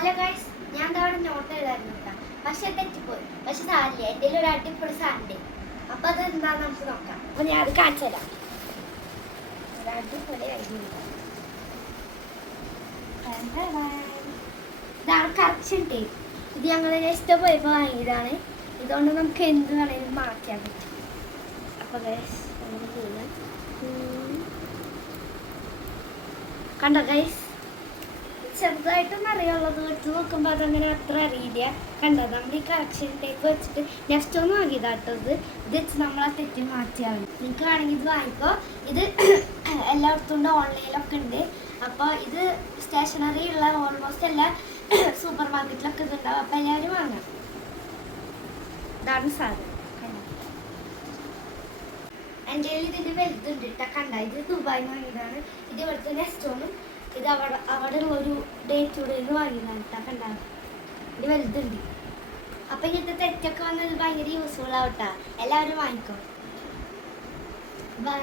Hello guys ഞാൻ അവിടെ not എഴുതായിരുന്നു കേട്ടോ. പക്ഷെ തെറ്റിപ്പോയി. പക്ഷെ സാരില്ല എന്റെ ഒരു അടിപൊളി സാധനം അപ്പൊ അത് എന്താന്ന് നമുക്ക് നോക്കാം. അപ്പൊ ഞാൻ അത് കാണിച്ചു തരാം. ഒരു അടിപൊളി ഇതാണ് കറക്ഷൻ ടേപ്പ് ഇത് ഞങ്ങൾ നെക്സ്റ്റ് പോയപ്പോൾ വാങ്ങിയതാണ്. ഇതുകൊണ്ട് നമുക്ക് എന്ത് വേണേലും മാറ്റാൻ പറ്റും. അപ്പൊ ഗൈസ് കണ്ടോ ഗൈസ് ചെറുതായിട്ടൊന്നും അറിയുള്ളത് വെച്ച് നോക്കുമ്പോൾ അതങ്ങനെ അത്ര അറിയില്ല. കണ്ടോ? നമ്മൾ ഈ കളക്ഷൻ ടേപ്പ് വെച്ചിട്ട് നെക്സ്റ്റ് ഒന്നും വാങ്ങിയതാട്ടോ ഇത്. വെച്ച് നമ്മൾ ആ തെറ്റ് മാറ്റിയാണ് നിങ്ങൾക്ക് വേണമെങ്കിൽ ഇത് വാങ്ങിക്കോ ഇത് എല്ലായിടത്തും ഉണ്ട് ഓൺലൈനിലൊക്കെ ഉണ്ട്. അപ്പോൾ ഇത് സ്റ്റേഷനറി ഉള്ള ഓൾമോസ്റ്റ് എല്ലാ സൂപ്പർ മാർക്കറ്റിലൊക്കെ ഇത് ഉണ്ടാവും അപ്പോൾ എല്ലാവരും വാങ്ങാം. ഇതാണ് സാധനം. എന്റെ കയ്യിൽ ഇതിന്റെ വലുതുണ്ട് കേട്ടോ കണ്ട? ഇത് ദുബായിൽ വാങ്ങിയതാണ്. ഇത് ഇവിടുത്തെ നെസ്റ്റോണും ഇത് അവിടെ അവിടെ ഒരു ഡേ കൂടെ വാങ്ങിയതാണ് കേട്ടോ ഇത് വലുതുണ്ട്. അപ്പം ഇങ്ങനത്തെ തെറ്റൊക്കെ വന്നത് ഭയങ്കര യൂസ്ഫുൾ ആവട്ടാ. എല്ലാവരും വാങ്ങിക്കോ. ബൈ